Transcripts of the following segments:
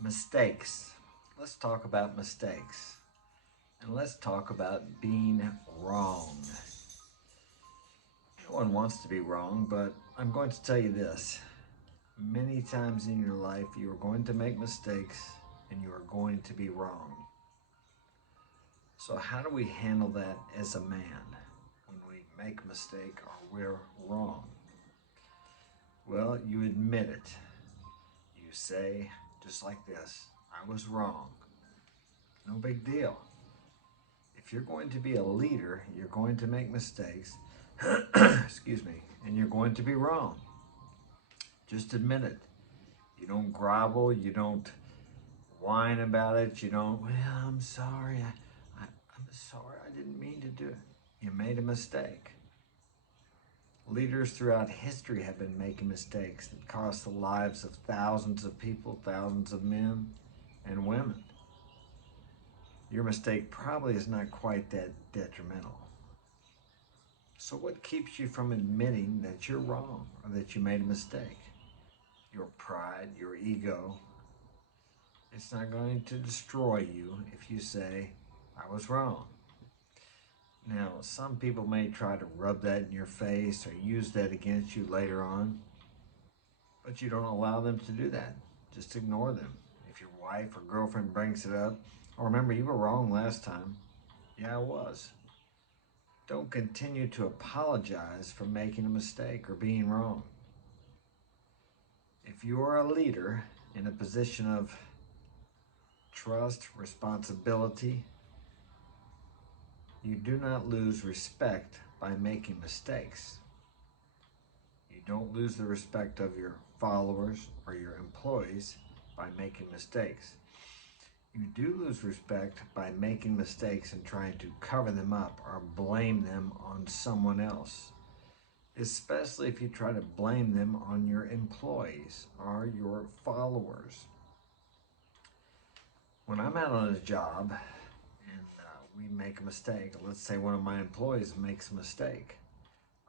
Mistakes. Let's talk about mistakes. And let's talk about being wrong. No one wants to be wrong, but I'm going to tell you this. Many times in your life, you are going to make mistakes and you are going to be wrong. So, how do we handle that as a man when we make a mistake or we're wrong? Well, you admit it. You say, just like this, I was wrong. No big deal. If you're going to be a leader, you're going to make mistakes, excuse me, and you're going to be wrong. Just admit it. You don't grovel, you don't whine about it, you don't, well, I'm sorry, I'm sorry, I didn't mean to do it. You made a mistake. Leaders throughout history have been making mistakes that cost the lives of thousands of people, thousands of men and women. Your mistake probably is not quite that detrimental. So what keeps you from admitting that you're wrong or that you made a mistake? Your pride, your ego. It's not going to destroy you if you say, I was wrong. Now, some people may try to rub that in your face or use that against you later on, but you don't allow them to do that. Just ignore them. If your wife or girlfriend brings it up, oh, remember you were wrong last time. Yeah, I was. Don't continue to apologize for making a mistake or being wrong. If you are a leader in a position of trust, responsibility, you do not lose respect by making mistakes. You don't lose the respect of your followers or your employees by making mistakes. You do lose respect by making mistakes and trying to cover them up or blame them on someone else, especially if you try to blame them on your employees or your followers. When I'm out on a job and we make a mistake, let's say one of my employees makes a mistake,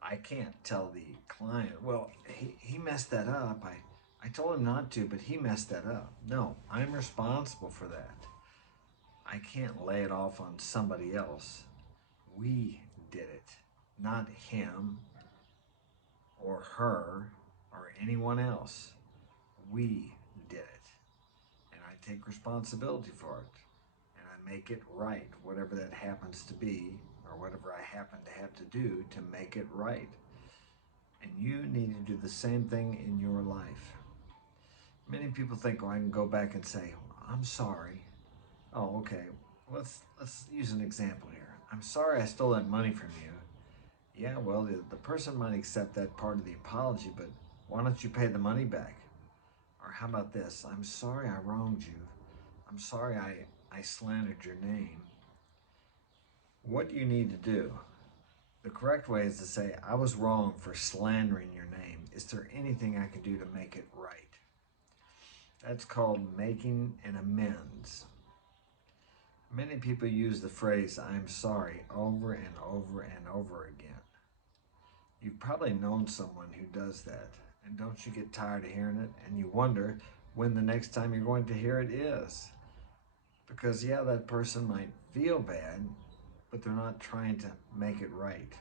I can't tell the client, well, he messed that up. I told him not to, but he messed that up. No, I'm responsible for that. I can't lay it off on somebody else. We did it, not him or her or anyone else. We did it. And I take responsibility for it. And I make it right, whatever that happens to be, or whatever I happen to have to do to make it right. And you need to do the same thing in your life. Many people think, oh, I can go back and say, I'm sorry. Oh, okay. Let's use an example here. I'm sorry I stole that money from you. Yeah, well, the person might accept that part of the apology, but why don't you pay the money back? Or how about this? I'm sorry I wronged you. I'm sorry I slandered your name. What do you need to do? The correct way is to say, I was wrong for slandering your name. Is there anything I can do to make it right? That's called making an amends. Many people use the phrase, I'm sorry, over and over and over again. You've probably known someone who does that. And don't you get tired of hearing it? And you wonder when the next time you're going to hear it is. Because, yeah, that person might feel bad, but they're not trying to make it right.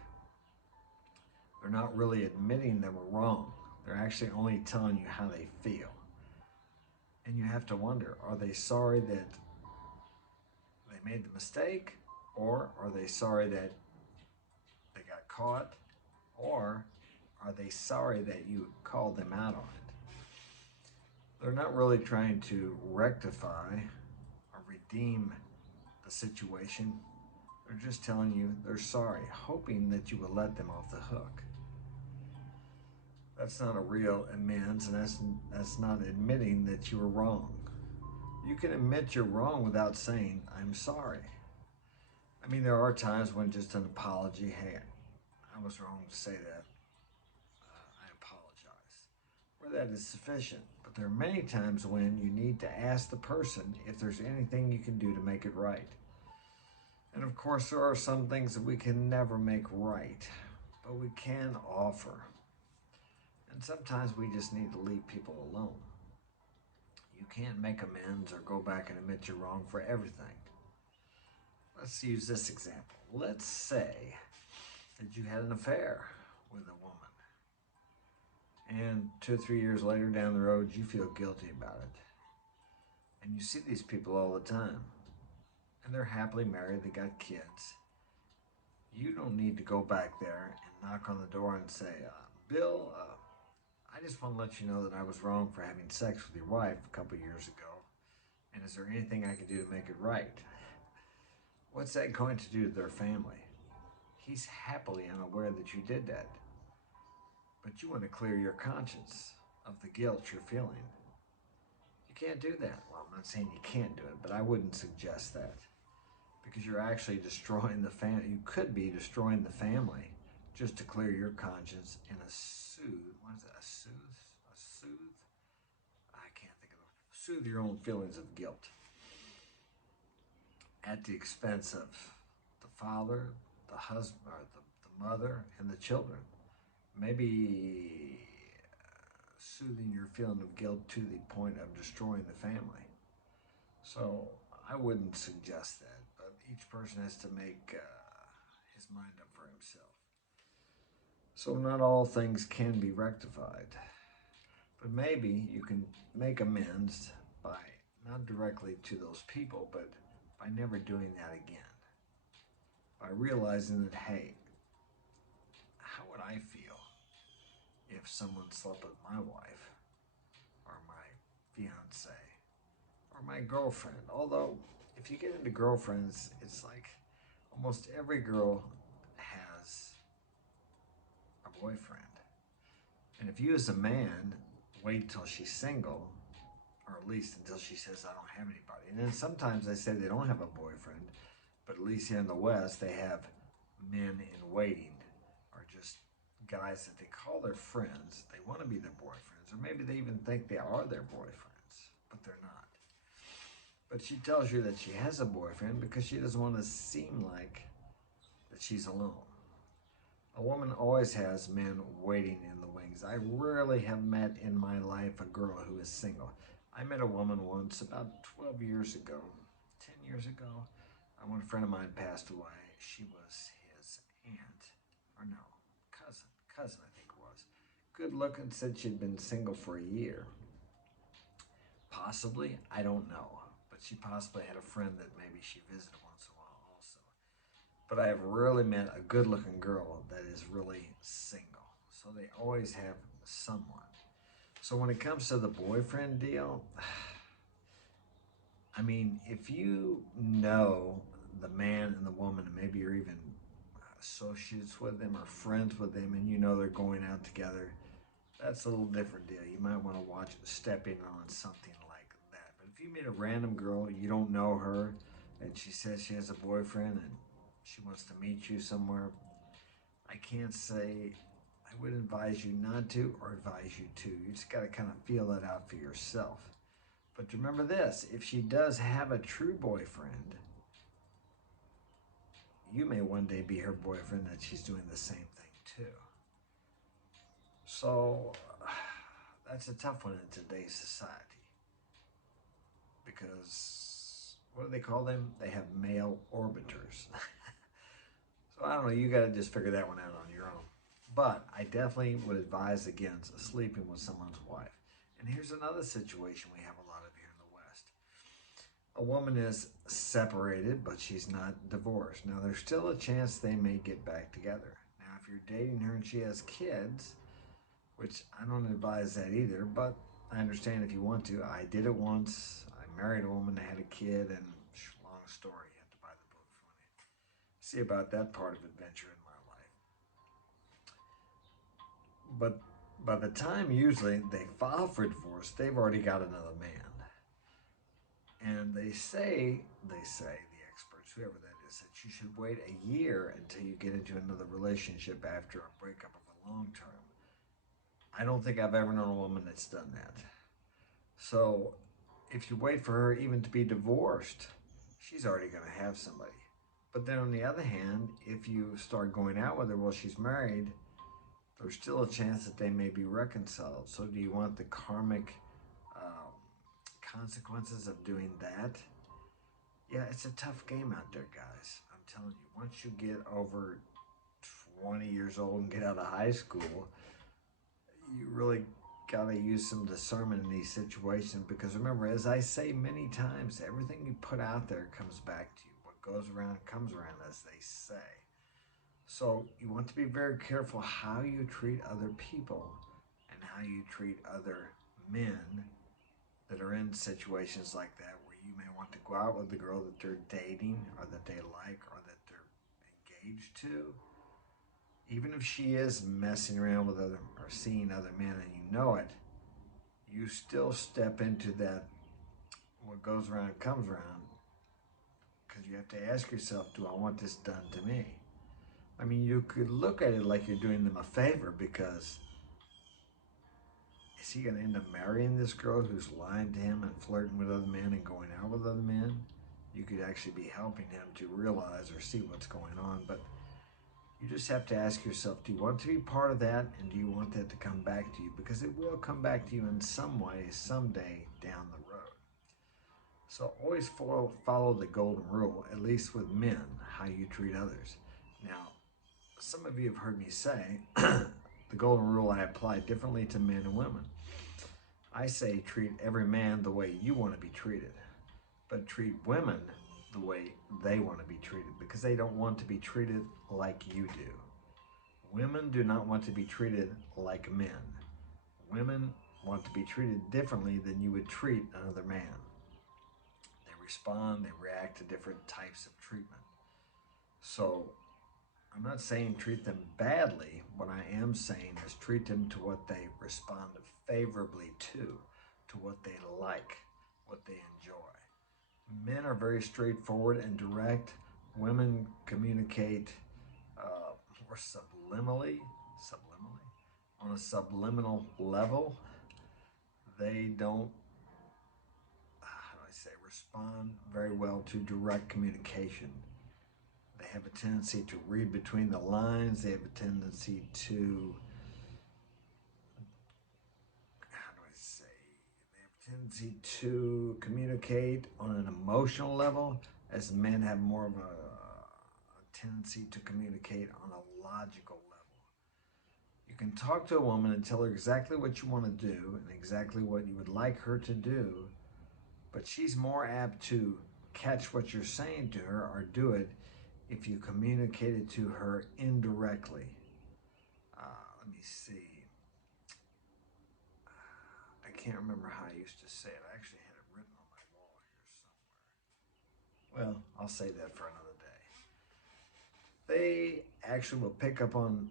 They're not really admitting they were wrong. They're actually only telling you how they feel. And you have to wonder, are they sorry that they made the mistake? Or are they sorry that they got caught? Or are they sorry that you called them out on it? They're not really trying to rectify or redeem the situation. They're just telling you they're sorry, hoping that you will let them off the hook. That's not a real amends, and that's not admitting that you were wrong. You can admit you're wrong without saying, I'm sorry. I mean, there are times when just an apology, hey, I was wrong to say that. I apologize. Where that is sufficient. But there are many times when you need to ask the person if there's anything you can do to make it right. And of course, there are some things that we can never make right, but we can offer. And sometimes we just need to leave people alone. You can't make amends or go back and admit you're wrong for everything. Let's use this example. Let's say that you had an affair with a woman, and 2 or 3 years later down the road, you feel guilty about it. And you see these people all the time, and they're happily married, they got kids. You don't need to go back there and knock on the door and say, Bill, I just want to let you know that I was wrong for having sex with your wife a couple years ago. And is there anything I can do to make it right? What's that going to do to their family? He's happily unaware that you did that. But you want to clear your conscience of the guilt you're feeling. You can't do that. Well, I'm not saying you can't do it, but I wouldn't suggest that. Because you're actually destroying the family. You could be destroying the family just to clear your conscience and soothe. What is it? A soothe? I can't think of it. Soothe your own feelings of guilt at the expense of the father, the husband, or the mother, and the children. Maybe soothing your feeling of guilt to the point of destroying the family. So I wouldn't suggest that, but each person has to make his mind up for himself. So not all things can be rectified, but maybe you can make amends by not directly to those people, but by never doing that again. By realizing that, hey, how would I feel if someone slept with my wife or my fiance or my girlfriend? Although, if you get into girlfriends, it's like almost every girl has a boyfriend. And if you as a man wait till she's single, or at least until she says, I don't have anybody. And then sometimes they say they don't have a boyfriend, but at least here in the West, they have men in waiting, or just guys that they call their friends. They want to be their boyfriends, or maybe they even think they are their boyfriends, but they're not. But she tells you that she has a boyfriend because she doesn't want to seem like that she's alone. A woman always has men waiting in the wings. I rarely have met in my life a girl who is single. I met a woman once about 12 years ago, 10 years ago. When a friend of mine passed away. She was his aunt, or no, cousin I think it was. Good looking, said she'd been single for a year. Possibly, I don't know. But she possibly had a friend that maybe she visited once in a while also. But I have rarely met a good looking girl that is really single. So they always have someone. So when it comes to the boyfriend deal, I mean, if you know the man and the woman, and maybe you're even associates with them or friends with them, and you know they're going out together, that's a little different deal. You might want to watch stepping on something like that. But if you meet a random girl, you don't know her, and she says she has a boyfriend and she wants to meet you somewhere, I can't say I would advise you not to or advise you to. You just got to kind of feel that out for yourself. But remember this, if she does have a true boyfriend, you may one day be her boyfriend that she's doing the same thing too. So that's a tough one in today's society. Because, what do they call them? They have male orbiters. So I don't know, you got to just figure that one out on your own. But I definitely would advise against sleeping with someone's wife. And here's another situation we have a lot of here in the West. A woman is separated, but she's not divorced. Now, there's still a chance they may get back together. Now, if you're dating her and she has kids, which I don't advise that either, but I understand if you want to. I did it once. I married a woman that had a kid, and long story, you have to buy the book for me. See about that part of adventure in my life. But by the time usually they file for divorce, they've already got another man. And they say, the experts, whoever that is, that you should wait a year until you get into another relationship after a breakup of a long term. I don't think I've ever known a woman that's done that. So if you wait for her even to be divorced, she's already going to have somebody. But then on the other hand, if you start going out with her while she's married, there's still a chance that they may be reconciled. So do you want the karmic consequences of doing that, yeah, it's a tough game out there, guys. I'm telling you, once you get over 20 years old and get out of high school, you really got to use some discernment in these situations because remember, as I say many times, everything you put out there comes back to you. What goes around comes around, as they say. So you want to be very careful how you treat other people and how you treat other men that are in situations like that where you may want to go out with the girl that they're dating or that they like or that they're engaged to. Even if she is messing around with other or seeing other men and you know it, you still step into that what goes around comes around because you have to ask yourself, do I want this done to me? I mean, you could look at it like you're doing them a favor because is he going to end up marrying this girl who's lying to him and flirting with other men and going out with other men? You could actually be helping him to realize or see what's going on. But you just have to ask yourself, do you want to be part of that? And do you want that to come back to you? Because it will come back to you in some way, someday down the road. So always follow the golden rule, at least with men, how you treat others. Now, some of you have heard me say the golden rule I apply differently to men and women. I say treat every man the way you want to be treated, but treat women the way they want to be treated because they don't want to be treated like you do. Women do not want to be treated like men. Women want to be treated differently than you would treat another man. They respond, they react to different types of treatment. So I'm not saying treat them badly. What I am saying is treat them to what they respond favorably to what they like, what they enjoy. Men are very straightforward and direct. Women communicate more on a subliminal level. They don't, how do I say, respond very well to direct communication. They have a tendency to read between the lines. They have a tendency to, how do I say, they have a tendency to communicate on an emotional level, as men have more of a tendency to communicate on a logical level. You can talk to a woman and tell her exactly what you want to do and exactly what you would like her to do, but she's more apt to catch what you're saying to her or do it if you communicate it to her indirectly. Let me see. I can't remember how I used to say it. I actually had it written on my wall here somewhere. Well, I'll say that for another day. They actually will pick up on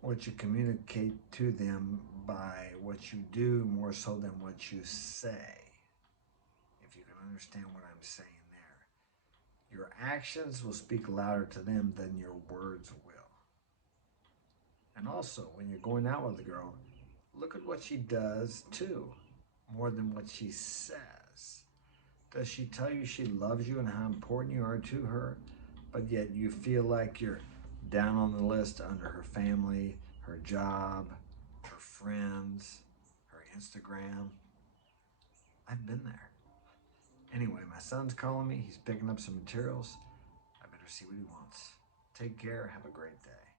what you communicate to them by what you do more so than what you say. If you can understand what I'm saying there. Your actions will speak louder to them than your words will. And also, when you're going out with a girl, look at what she does too, more than what she says. Does she tell you she loves you and how important you are to her, but yet you feel like you're down on the list under her family, her job, her friends, her Instagram? I've been there. Anyway, my son's calling me. He's picking up some materials. I better see what he wants. Take care. Have a great day.